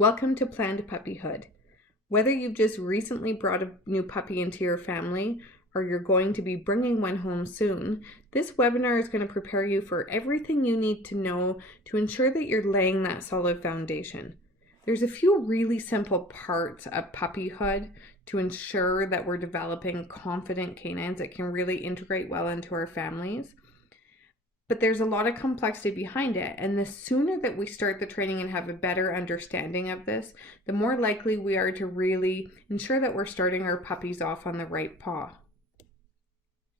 Welcome to Planned Puppyhood. Whether you've just recently brought a new puppy into your family or you're going to be bringing one home soon, this webinar is going to prepare you for everything you need to know to ensure that you're laying that solid foundation. There's a few really simple parts of puppyhood to ensure that we're developing confident canines that can really integrate well into our families. But there's a lot of complexity behind it, and the sooner that we start the training and have a better understanding of this, the more likely we are to really ensure that we're starting our puppies off on the right paw.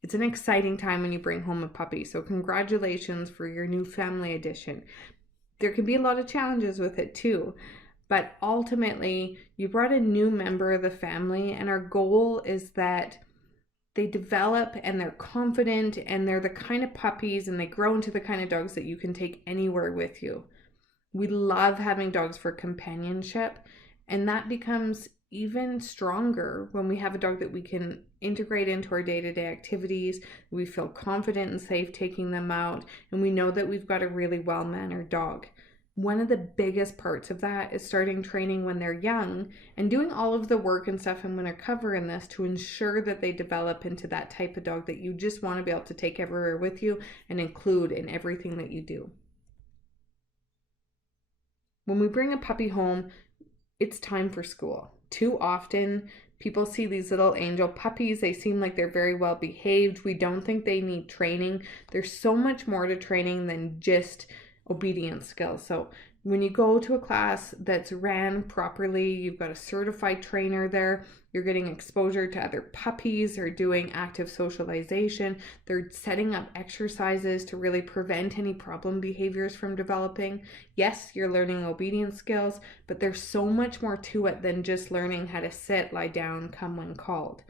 It's an exciting time when you bring home a puppy, so congratulations for your new family addition. There can be a lot of challenges with it too, but ultimately you brought a new member of the family, and our goal is that they develop and they're confident and they're the kind of puppies and they grow into the kind of dogs that you can take anywhere with you. We love having dogs for companionship, and that becomes even stronger when we have a dog that we can integrate into our day-to-day activities. We feel confident and safe taking them out, and we know that we've got a really well-mannered dog. One of the biggest parts of that is starting training when they're young and doing all of the work and stuff I'm going to cover in this to ensure that they develop into that type of dog that you just want to be able to take everywhere with you and include in everything that you do. When we bring a puppy home, it's time for school. Too often, people see these little angel puppies. They seem like they're very well behaved. We don't think they need training. There's so much more to training than just obedience skills. So when you go to a class that's ran properly, you've got a certified trainer there, you're getting exposure to other puppies, they're doing active socialization, they're setting up exercises to really prevent any problem behaviors from developing. Yes, you're learning obedience skills, but there's so much more to it than just learning how to sit, lie down, come when called.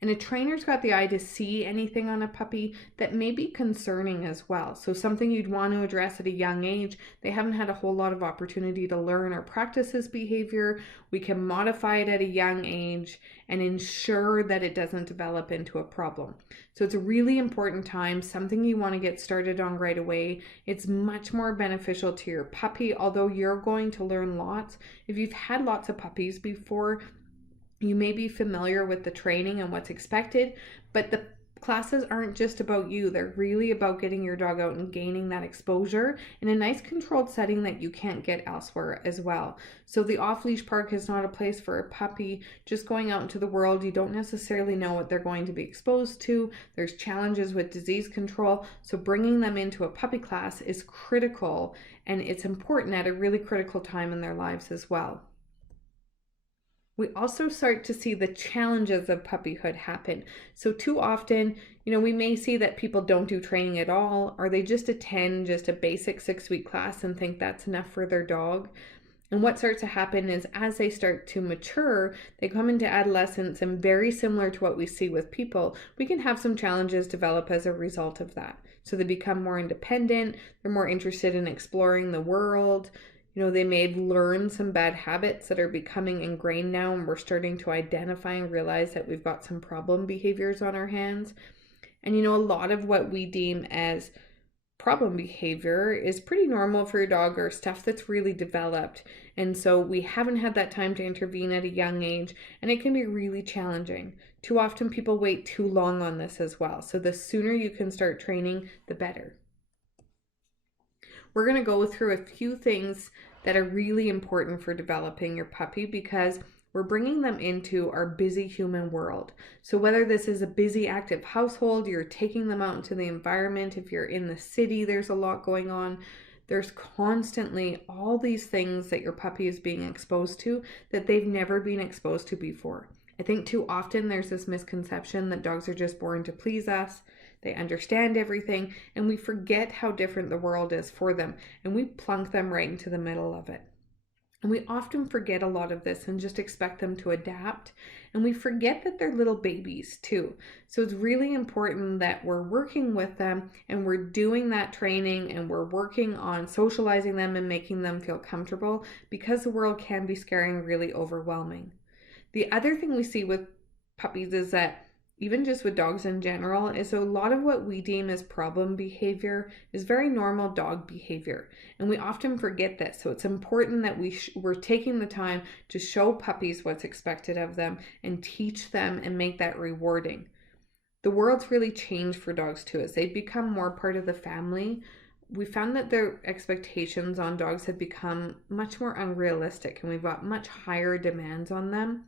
And a trainer's got the eye to see anything on a puppy that may be concerning as well. So something you'd want to address at a young age, they haven't had a whole lot of opportunity to learn or practice this behavior. We can modify it at a young age and ensure that it doesn't develop into a problem. So it's a really important time, something you want to get started on right away. It's much more beneficial to your puppy, although you're going to learn lots. If you've had lots of puppies before, you may be familiar with the training and what's expected, but the classes aren't just about you. They're really about getting your dog out and gaining that exposure in a nice controlled setting that you can't get elsewhere as well. So the off-leash park is not a place for a puppy just going out into the world. You don't necessarily know what they're going to be exposed to. There's challenges with disease control. So bringing them into a puppy class is critical, and it's important at a really critical time in their lives as well. We also start to see the challenges of puppyhood happen. So too often, we may see that people don't do training at all, or they just attend just a basic 6-week class and think that's enough for their dog. And what starts to happen is as they start to mature, they come into adolescence, and very similar to what we see with people, we can have some challenges develop as a result of that. So they become more independent, they're more interested in exploring the world. They may have learned some bad habits that are becoming ingrained now, and we're starting to identify and realize that we've got some problem behaviors on our hands. And a lot of what we deem as problem behavior is pretty normal for your dog or stuff that's really developed. And so we haven't had that time to intervene at a young age, and it can be really challenging. Too often people wait too long on this as well. So the sooner you can start training, the better. We're going to go through a few things that are really important for developing your puppy because we're bringing them into our busy human world. So whether this is a busy, active household, you're taking them out into the environment, if you're in the city, there's a lot going on. There's constantly all these things that your puppy is being exposed to that they've never been exposed to before. I think too often there's this misconception that dogs are just born to please us. They understand everything, and we forget how different the world is for them, and we plunk them right into the middle of it. And we often forget a lot of this and just expect them to adapt, and we forget that they're little babies too. So it's really important that we're working with them and we're doing that training and we're working on socializing them and making them feel comfortable, because the world can be scary and really overwhelming. The other thing we see with puppies is that even just with dogs in general, is a lot of what we deem as problem behavior is very normal dog behavior. And we often forget this. So it's important that we're taking the time to show puppies what's expected of them and teach them and make that rewarding. The world's really changed for dogs too. As they've become more part of the family, we found that their expectations on dogs have become much more unrealistic, and we've got much higher demands on them.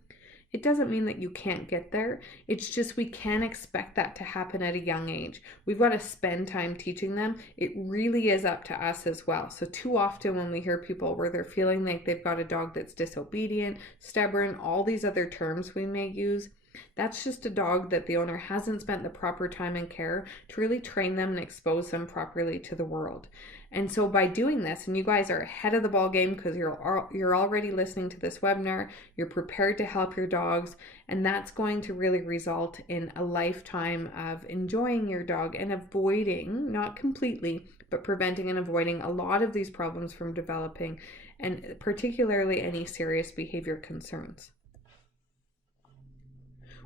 It doesn't mean that you can't get there. It's just we can't expect that to happen at a young age. We've got to spend time teaching them. It really is up to us as well. So too often when we hear people where they're feeling like they've got a dog that's disobedient, stubborn, all these other terms we may use, that's just a dog that the owner hasn't spent the proper time and care to really train them and expose them properly to the world. And so by doing this, and you guys are ahead of the ball game because you're already listening to this webinar, you're prepared to help your dogs, and that's going to really result in a lifetime of enjoying your dog and avoiding, not completely, but preventing and avoiding a lot of these problems from developing, and particularly any serious behavior concerns.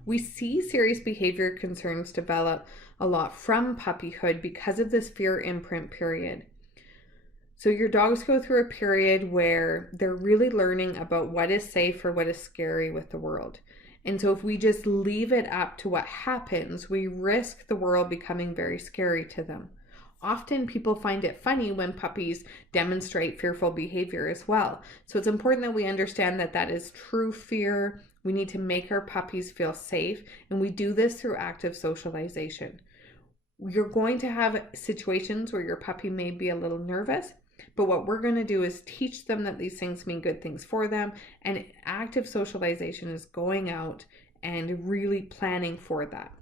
We see serious behavior concerns develop a lot from puppyhood because of this fear imprint period. So your dogs go through a period where they're really learning about what is safe or what is scary with the world. And so if we just leave it up to what happens, we risk the world becoming very scary to them. Often people find it funny when puppies demonstrate fearful behavior as well. So it's important that we understand that that is true fear. We need to make our puppies feel safe, and we do this through active socialization. You're going to have situations where your puppy may be a little nervous, but what we're going to do is teach them that these things mean good things for them, and active socialization is going out and really planning for that.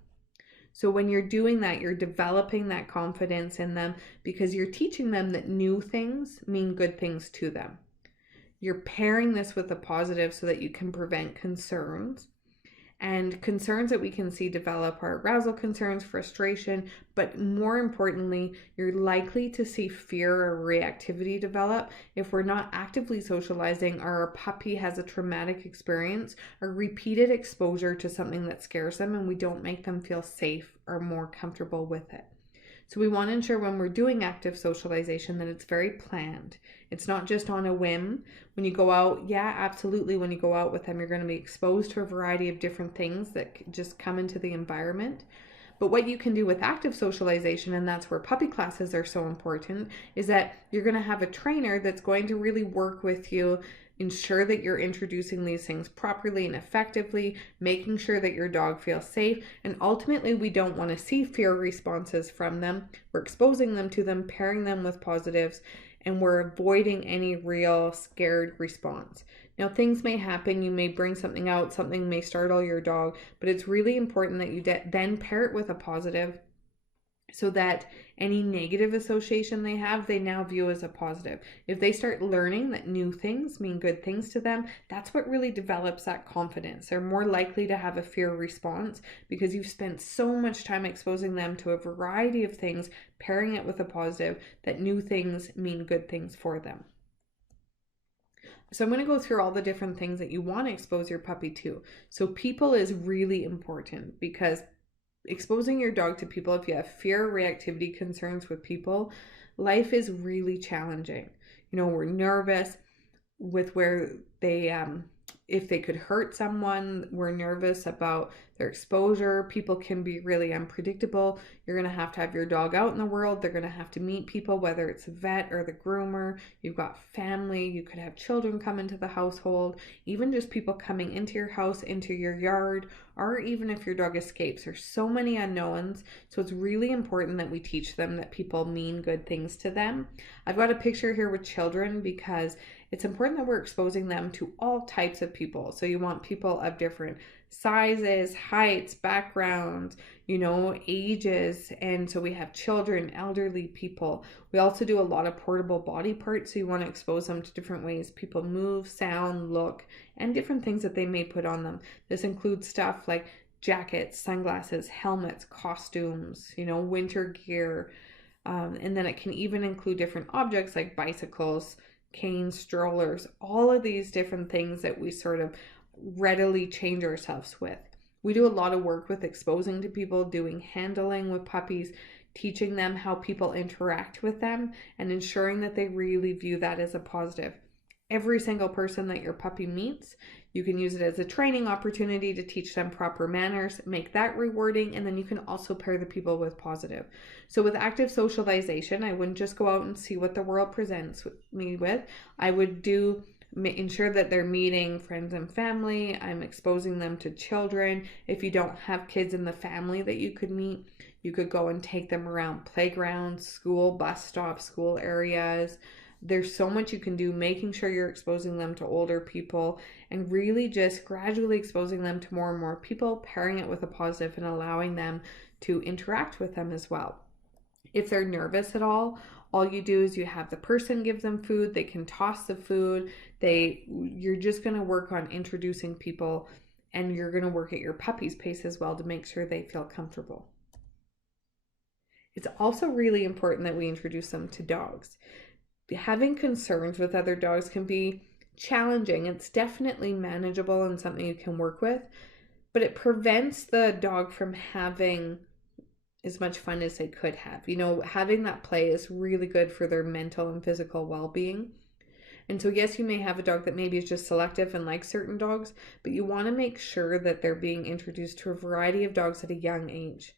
So when you're doing that, you're developing that confidence in them because you're teaching them that new things mean good things to them. You're pairing this with a positive so that you can prevent concerns. And concerns that we can see develop are arousal concerns, frustration, but more importantly, you're likely to see fear or reactivity develop if we're not actively socializing or our puppy has a traumatic experience or repeated exposure to something that scares them and we don't make them feel safe or more comfortable with it. So we want to ensure when we're doing active socialization that it's very planned. It's not just on a whim. When you go out, yeah, absolutely. When you go out with them, you're going to be exposed to a variety of different things that just come into the environment. But what you can do with active socialization, and that's where puppy classes are so important, is that you're going to have a trainer that's going to really work with you, ensure that you're introducing these things properly and effectively, making sure that your dog feels safe. And ultimately, we don't want to see fear responses from them. We're exposing them to them, pairing them with positives, and we're avoiding any real scared response. Now, things may happen. You may bring something out, something may startle your dog, but it's really important that you then pair it with a positive so that any negative association they have, they now view as a positive. If they start learning that new things mean good things to them, that's what really develops that confidence. They're more likely to have a fear response because you've spent so much time exposing them to a variety of things, pairing it with a positive, that new things mean good things for them. So I'm going to go through all the different things that you want to expose your puppy to. So people is really important because exposing your dog to people, if you have fear or reactivity concerns with people, life is really challenging. You know, we're nervous with where they if they could hurt someone. We're nervous about their exposure. People can be really unpredictable. You're going to have your dog out in the world. They're going to have to meet people, whether it's a vet or the groomer. You've got family. You could have children come into the household, even just people coming into your house, into your yard, or even if your dog escapes. There's so many unknowns. So it's really important that we teach them that people mean good things to them. I've got a picture here with children because it's important that we're exposing them to all types of people. So you want people of different sizes, heights, backgrounds, you know, ages. And so we have children, elderly people. We also do a lot of portable body parts. So you want to expose them to different ways people move, sound, look, and different things that they may put on them. This includes stuff like jackets, sunglasses, helmets, costumes, you know, winter gear. And then it can even include different objects like bicycles, canes, strollers, all of these different things that we sort of readily change ourselves with. We do a lot of work with exposing to people, doing handling with puppies, teaching them how people interact with them, and ensuring that they really view that as a positive. Every single person that your puppy meets, you can use it as a training opportunity to teach them proper manners, make that rewarding, and then you can also pair the people with positive. So with active socialization, I wouldn't just go out and see what the world presents me with. I would ensure that they're meeting friends and family. I'm exposing them to children. If you don't have kids in the family that you could meet, you could go and take them around playgrounds, school, bus stops, school areas. There's so much you can do, making sure you're exposing them to older people and really just gradually exposing them to more and more people, pairing it with a positive and allowing them to interact with them as well. If they're nervous at all you do is you have the person give them food, they can toss the food. You're just going to work on introducing people, and you're going to work at your puppy's pace as well to make sure they feel comfortable. It's also really important that we introduce them to dogs. Having concerns with other dogs can be challenging. It's definitely manageable and something you can work with, but it prevents the dog from having as much fun as they could have. Having that play is really good for their mental and physical well-being. And so yes, you may have a dog that maybe is just selective and likes certain dogs, but you want to make sure that they're being introduced to a variety of dogs at a young age.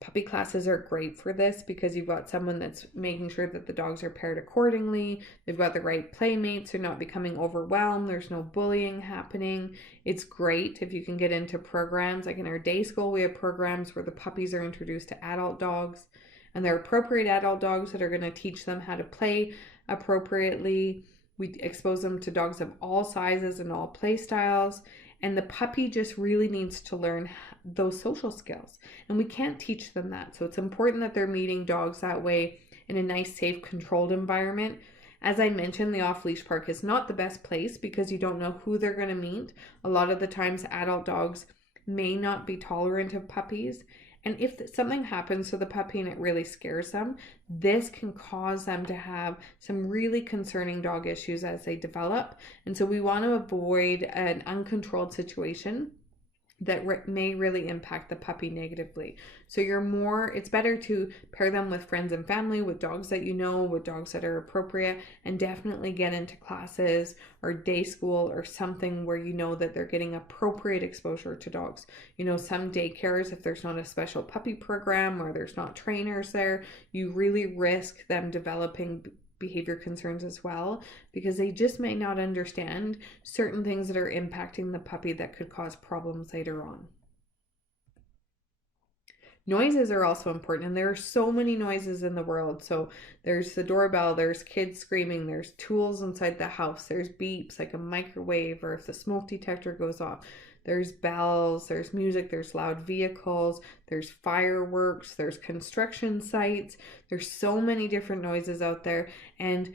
Puppy classes are great for this because you've got someone that's making sure that the dogs are paired accordingly. They've got the right playmates. They're not becoming overwhelmed. There's no bullying happening. It's great if you can get into programs. Like in our day school, we have programs where the puppies are introduced to adult dogs, and they're appropriate adult dogs that are going to teach them how to play appropriately. We expose them to dogs of all sizes and all play styles. And the puppy just really needs to learn those social skills. And we can't teach them that. So it's important that they're meeting dogs that way in a nice, safe, controlled environment. As I mentioned, the off-leash park is not the best place because you don't know who they're going to meet. A lot of the times adult dogs may not be tolerant of puppies. And if something happens to the puppy and it really scares them, this can cause them to have some really concerning dog issues as they develop. And so we want to avoid an uncontrolled situation that may really impact the puppy negatively. So it's better to pair them with friends and family, with dogs that you know, with dogs that are appropriate, and definitely get into classes or day school or something where you know that they're getting appropriate exposure to dogs. Some daycares, if there's not a special puppy program or there's not trainers there, you really risk them developing behavior concerns as well, because they just may not understand certain things that are impacting the puppy that could cause problems later on. Noises are also important, and there are so many noises in the world. So there's the doorbell, there's kids screaming, there's tools inside the house, there's beeps like a microwave, or if the smoke detector goes off, there's bells, there's music, there's loud vehicles, there's fireworks, there's construction sites. There's so many different noises out there. And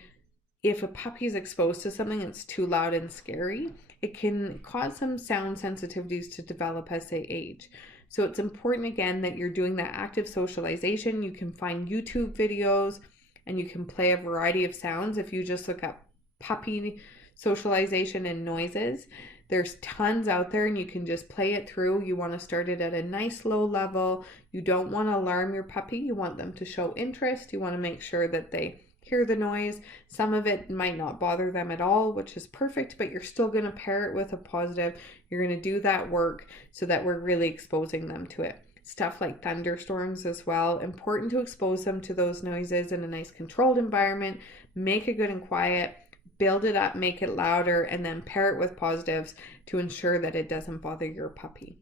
if a puppy is exposed to something that's too loud and scary, it can cause some sound sensitivities to develop as they age. So it's important, again, that you're doing that active socialization. You can find YouTube videos and you can play a variety of sounds. If you just look up puppy socialization and noises, there's tons out there and you can just play it through. You want to start it at a nice low level. You don't want to alarm your puppy. You want them to show interest. You want to make sure that they hear the noise. Some of it might not bother them at all, which is perfect, but you're still going to pair it with a positive. You're going to do that work so that we're really exposing them to it. Stuff like thunderstorms as well. Important to expose them to those noises in a nice controlled environment. Make it good and quiet. Build it up, make it louder, and then pair it with positives to ensure that it doesn't bother your puppy.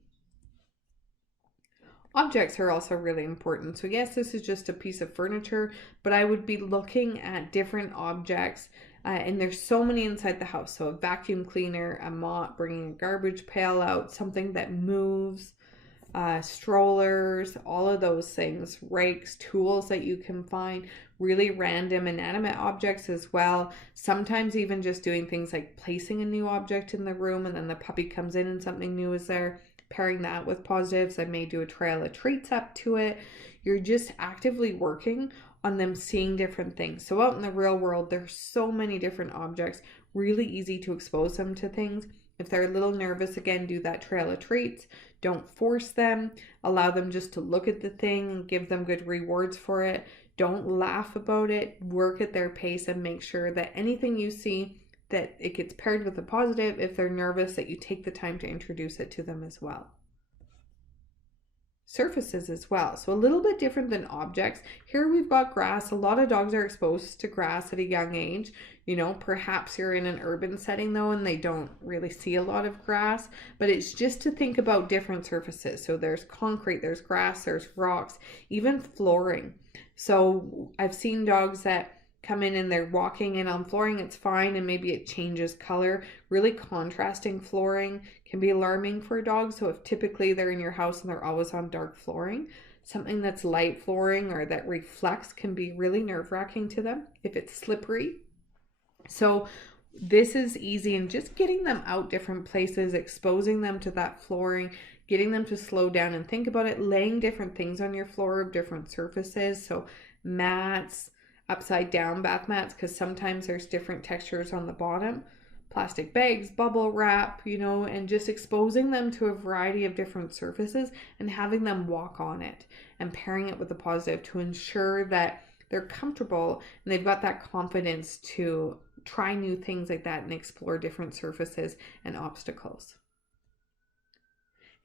Objects are also really important. So yes, this is just a piece of furniture, but I would be looking at different objects, and there's so many inside the house. So a vacuum cleaner, a mop, bringing a garbage pail out, something that moves, strollers, all of those things, rakes, tools that you can find, really random inanimate objects as well. Sometimes even just doing things like placing a new object in the room and then the puppy comes in and something new is there, pairing that with positives. I may do a trail of treats up to it. You're just actively working on them seeing different things. So out in the real world, there's so many different objects, really easy to expose them to things. If they're a little nervous, again, do that trail of treats. Don't force them. Allow them just to look at the thing and give them good rewards for it. Don't laugh about it. Work at their pace and make sure that anything you see, that it gets paired with a positive. If they're nervous, that you take the time to introduce it to them as well. Surfaces as well. So a little bit different than objects. Here we've got grass. A lot of dogs are exposed to grass at a young age. Perhaps you're in an urban setting though, and they don't really see a lot of grass, but it's just to think about different surfaces. So there's concrete, there's grass, there's rocks, even flooring. So I've seen dogs that come in and they're walking in on flooring, it's fine, and maybe it changes color. Really contrasting flooring can be alarming for a dog. So if typically they're in your house and they're always on dark flooring, something that's light flooring or that reflects can be really nerve-wracking to them if it's slippery. So this is easy, and just getting them out different places, exposing them to that flooring, getting them to slow down and think about it, laying different things on your floor of different surfaces. So mats, upside down bath mats, because sometimes there's different textures on the bottom, plastic bags, bubble wrap, and just exposing them to a variety of different surfaces and having them walk on it and pairing it with a positive to ensure that they're comfortable and they've got that confidence to try new things like that and explore different surfaces and obstacles.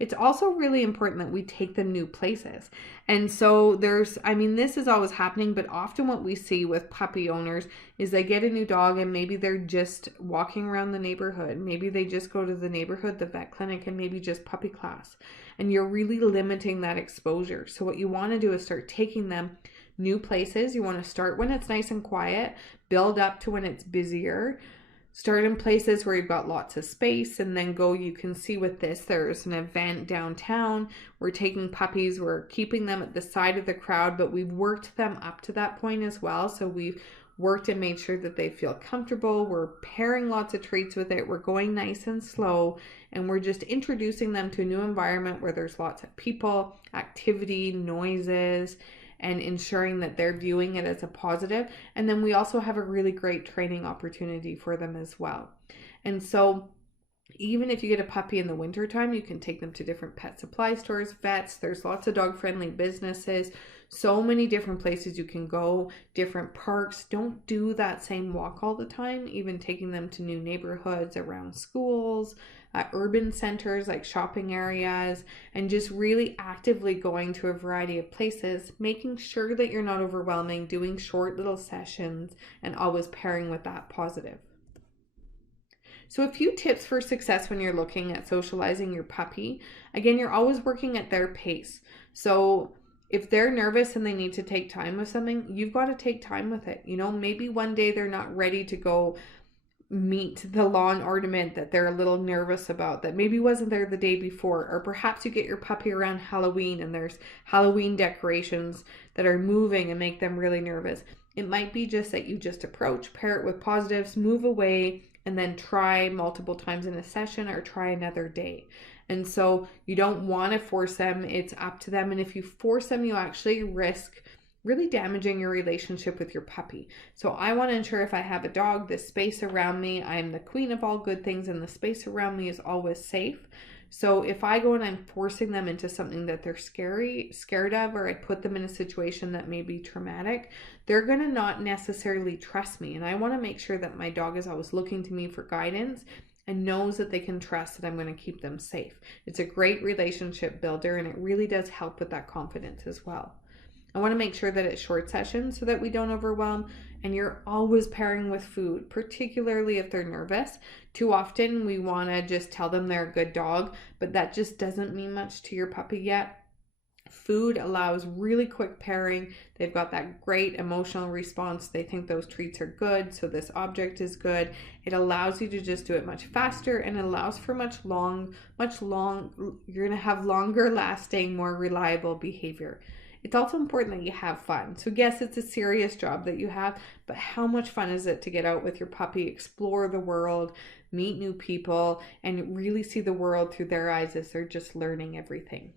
It's also really important that we take them new places. And so this is always happening, but often what we see with puppy owners is they get a new dog and maybe they're just walking around the neighborhood. Maybe they just go to the neighborhood, the vet clinic, and maybe just puppy class. And you're really limiting that exposure. So what you want to do is start taking them new places. You want to start when it's nice and quiet, build up to when it's busier. Start in places where you've got lots of space, and then you can see with this, there's an event downtown. We're taking puppies, we're keeping them at the side of the crowd, but we've worked them up to that point as well. So we've worked and made sure that they feel comfortable. We're pairing lots of treats with it. We're going nice and slow, and we're just introducing them to a new environment where there's lots of people, activity, noises, and ensuring that they're viewing it as a positive. And then we also have a really great training opportunity for them as well. And so even if you get a puppy in the wintertime, you can take them to different pet supply stores, vets. There's lots of dog-friendly businesses, so many different places you can go, different parks. Don't do that same walk all the time, even taking them to new neighborhoods around schools, urban centers like shopping areas, and just really actively going to a variety of places, making sure that you're not overwhelming, doing short little sessions, and always pairing with that positive. So a few tips for success when you're looking at socializing your puppy. Again, you're always working at their pace. So if they're nervous and they need to take time with something, you've got to take time with it. Maybe one day they're not ready to go meet the lawn ornament that they're a little nervous about, that maybe wasn't there the day before. Or perhaps you get your puppy around Halloween and there's Halloween decorations that are moving and make them really nervous. It might be just that you just approach, pair it with positives, move away, and then try multiple times in a session or try another day. And so you don't want to force them. It's up to them. And if you force them, you actually risk really damaging your relationship with your puppy. So I want to ensure if I have a dog, the space around me, I'm the queen of all good things, and the space around me is always safe. So if I go and I'm forcing them into something that they're scared of, or I put them in a situation that may be traumatic, they're going to not necessarily trust me. And I want to make sure that my dog is always looking to me for guidance and knows that they can trust that I'm going to keep them safe. It's a great relationship builder, and it really does help with that confidence as well. I want to make sure that it's short sessions so that we don't overwhelm, and you're always pairing with food, particularly if they're nervous. Too often we want to just tell them they're a good dog, but that just doesn't mean much to your puppy yet. Food allows really quick pairing. They've got that great emotional response. They think those treats are good, so this object is good. It allows you to just do it much faster, and it allows for you're going to have longer lasting, more reliable behavior. It's also important that you have fun. So yes, it's a serious job that you have, but how much fun is it to get out with your puppy, explore the world, meet new people, and really see the world through their eyes as they're just learning everything.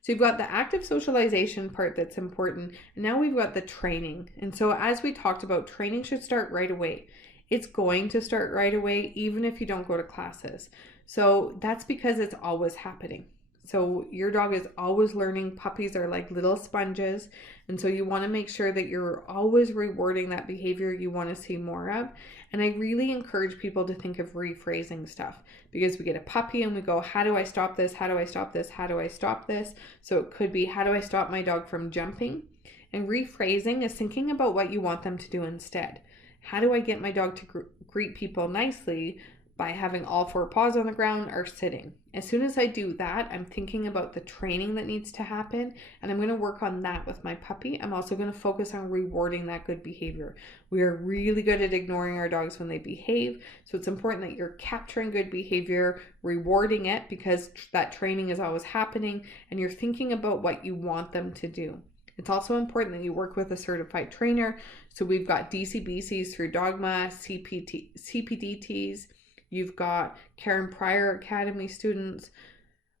So you've got the active socialization part that's important, and now we've got the training. And so as we talked about, training should start right away. it's going to start right away, even if you don't go to classes. So that's because it's always happening. So your dog is always learning. Puppies are like little sponges. And so you want to make sure that you're always rewarding that behavior you want to see more of. And I really encourage people to think of rephrasing stuff, because we get a puppy and we go, how do I stop this? How do I stop this? How do I stop this? So it could be, how do I stop my dog from jumping? And rephrasing is thinking about what you want them to do instead. How do I get my dog to greet people nicely by having all four paws on the ground or sitting? As soon as I do that, I'm thinking about the training that needs to happen, and I'm going to work on that with my puppy. I'm also going to focus on rewarding that good behavior. We are really good at ignoring our dogs when they behave, so it's important that you're capturing good behavior, rewarding it, because that training is always happening, and you're thinking about what you want them to do. It's also important that you work with a certified trainer. So we've got DCBCs through Dogma, CPDTs. You've got Karen Pryor Academy students,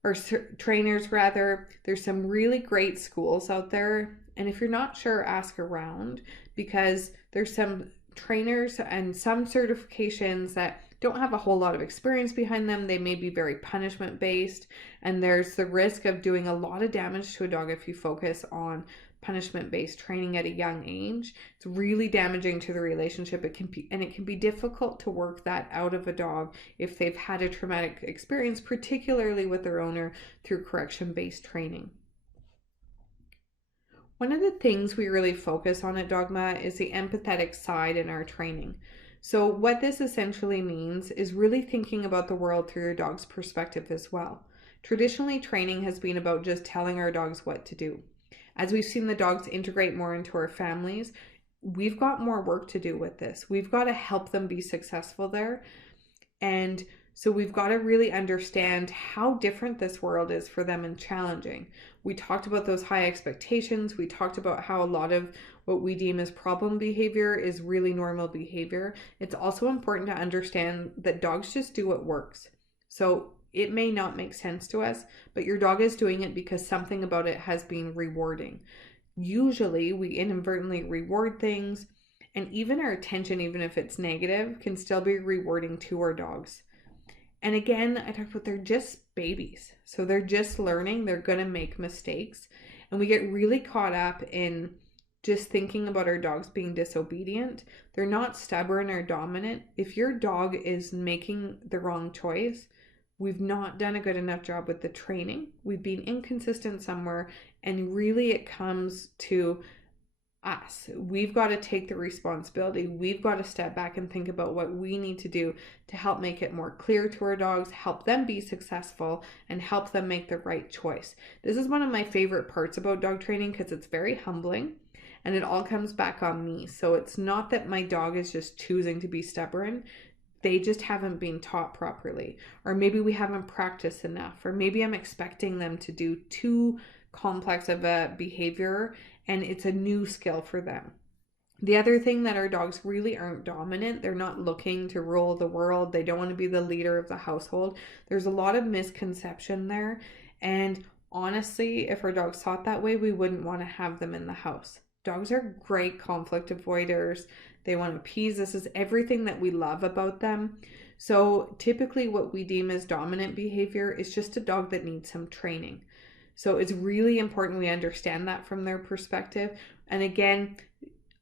or trainers rather. There's some really great schools out there. And if you're not sure, ask around, because there's some trainers and some certifications that don't have a whole lot of experience behind them. They may be very punishment based, and there's the risk of doing a lot of damage to a dog if you focus on punishment based training at a young age. It's really damaging to the relationship. It can be difficult to work that out of a dog if they've had a traumatic experience, particularly with their owner, through correction based training. One of the things we really focus on at Dogma is the empathetic side in our training. So what this essentially means is really thinking about the world through your dog's perspective as well. Traditionally, training has been about just telling our dogs what to do. As we've seen the dogs integrate more into our families, we've got more work to do with this. We've got to help them be successful there. And so we've got to really understand how different this world is for them and challenging. We talked about those high expectations. We talked about how a lot of what we deem as problem behavior is really normal behavior. It's also important to understand that dogs just do what works. So it may not make sense to us, but your dog is doing it because something about it has been rewarding. Usually we inadvertently reward things, and even our attention, even if it's negative, can still be rewarding to our dogs. And again, I talked about they're just babies. So they're just learning. They're going to make mistakes. And we get really caught up in just thinking about our dogs being disobedient. They're not stubborn or dominant. If your dog is making the wrong choice, we've not done a good enough job with the training. We've been inconsistent somewhere, and really it comes to us. We've got to take the responsibility. We've got to step back and think about what we need to do to help make it more clear to our dogs, help them be successful, and help them make the right choice. This is one of my favorite parts about dog training because it's very humbling, and it all comes back on me. So it's not that my dog is just choosing to be stubborn. They just haven't been taught properly, or maybe we haven't practiced enough, or maybe I'm expecting them to do too complex of a behavior and it's a new skill for them. The other thing that our dogs really aren't dominant. They're not looking to rule the world. They don't want to be the leader of the household. There's a lot of misconception there, and honestly, if our dogs thought that way, we wouldn't want to have them in the house. Dogs are great conflict avoiders. They want to appease. This is everything that we love about them. So typically what we deem as dominant behavior is just a dog that needs some training. So it's really important we understand that from their perspective. And again,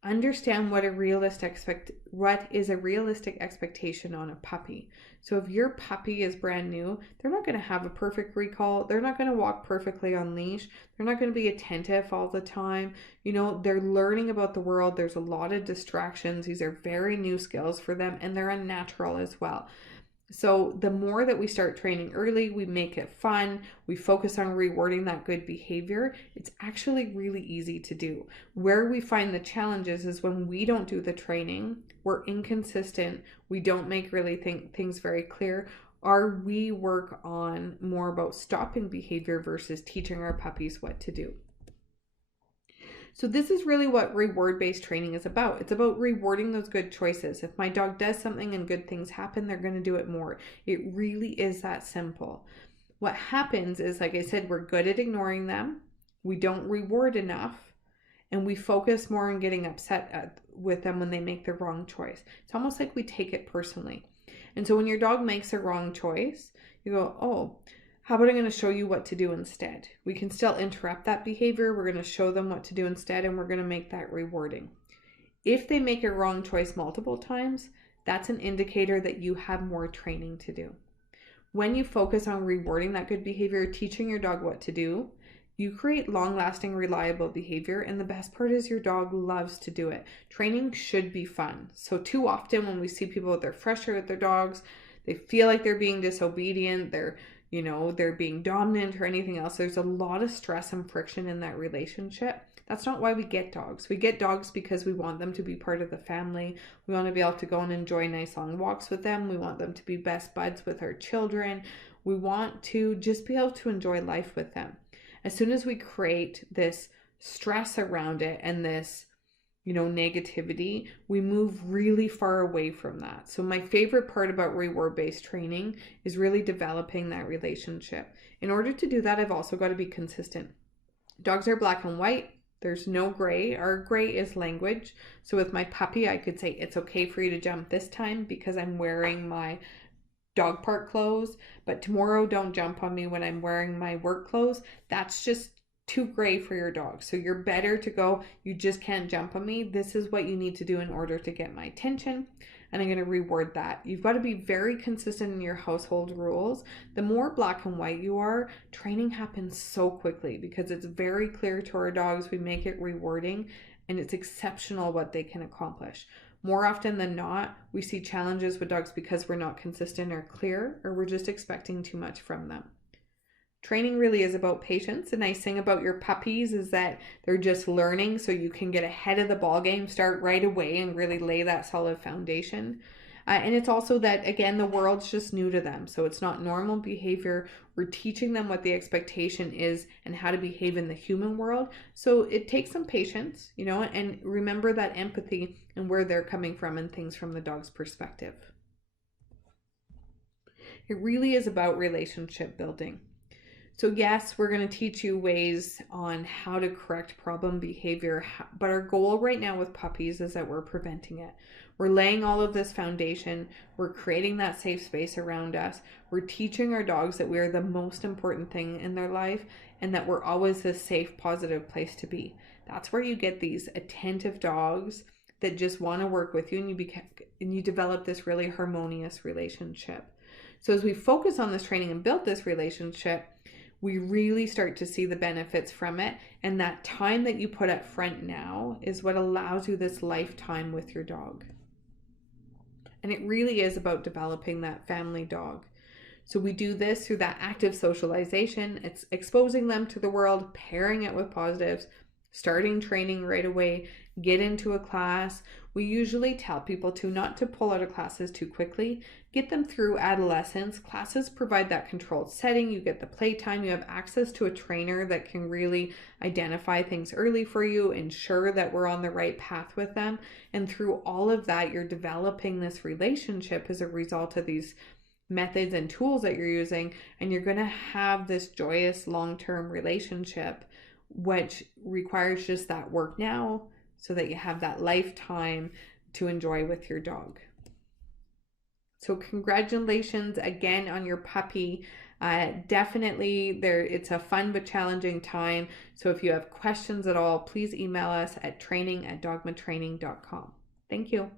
understand what is a realistic expectation on a puppy. So if your puppy is brand new, they're not going to have a perfect recall. They're not going to walk perfectly on leash. They're not going to be attentive all the time. They're learning about the world. There's a lot of distractions. These are very new skills for them, and they're unnatural as well. So the more that we start training early, we make it fun, we focus on rewarding that good behavior, it's actually really easy to do. Where we find the challenges is when we don't do the training, we're inconsistent, we don't make really things very clear, or we work on more about stopping behavior versus teaching our puppies what to do. So this is really what reward-based training is about. It's about rewarding those good choices. If my dog does something and good things happen, they're going to do it more. It really is that simple. What happens is, like I said, we're good at ignoring them. We don't reward enough. and we focus more on getting upset with them when they make the wrong choice. It's almost like we take it personally. And so when your dog makes a wrong choice, you go, oh, how about I'm going to show you what to do instead? We can still interrupt that behavior. We're going to show them what to do instead, and we're going to make that rewarding. If they make a wrong choice multiple times, that's an indicator that you have more training to do. When you focus on rewarding that good behavior, teaching your dog what to do, you create long-lasting, reliable behavior, and the best part is your dog loves to do it. Training should be fun. So too often when we see people they're frustrated with their dogs, they feel like they're being disobedient, they're being dominant or anything else. There's a lot of stress and friction in that relationship. That's not why we get dogs. We get dogs because we want them to be part of the family. We want to be able to go and enjoy nice long walks with them. We want them to be best buds with our children. We want to just be able to enjoy life with them. As soon as we create this stress around it and this, negativity, we move really far away from that. So my favorite part about reward-based training is really developing that relationship. In order to do that, I've also got to be consistent. Dogs are black and white. There's no gray. Our gray is language. So with my puppy, I could say, it's okay for you to jump this time because I'm wearing my dog park clothes, but tomorrow don't jump on me when I'm wearing my work clothes. That's just too gray for your dog. So you're better to go, you just can't jump on me. This is what you need to do in order to get my attention. And I'm going to reward that. You've got to be very consistent in your household rules. The more black and white you are, training happens so quickly because it's very clear to our dogs. We make it rewarding and it's exceptional what they can accomplish. More often than not, we see challenges with dogs because we're not consistent or clear, or we're just expecting too much from them. Training really is about patience. The nice thing about your puppies is that they're just learning, so you can get ahead of the ball game, start right away and really lay that solid foundation. And it's also that, again, the world's just new to them. So it's not normal behavior. We're teaching them what the expectation is and how to behave in the human world. So it takes some patience, and remember that empathy and where they're coming from and things from the dog's perspective. It really is about relationship building. So yes, we're going to teach you ways on how to correct problem behavior, but our goal right now with puppies is that we're preventing it. We're laying all of this foundation. We're creating that safe space around us. We're teaching our dogs that we are the most important thing in their life and that we're always this safe, positive place to be. That's where you get these attentive dogs that just want to work with you, and you develop this really harmonious relationship. So as we focus on this training and build this relationship, we really start to see the benefits from it. And that time that you put up front now is what allows you this lifetime with your dog. And it really is about developing that family dog. So we do this through that active socialization. It's exposing them to the world, pairing it with positives, starting training right away, get into a class. We usually tell people not to pull out of classes too quickly. Get them through adolescence. Classes provide that controlled setting. You get the playtime. You have access to a trainer that can really identify things early for you, ensure that we're on the right path with them. And through all of that, you're developing this relationship as a result of these methods and tools that you're using. And you're going to have this joyous long-term relationship, which requires just that work now so that you have that lifetime to enjoy with your dog. So congratulations again on your puppy. Definitely it's a fun but challenging time. So if you have questions at all, please email us at training@dogmatraining.com. Thank you.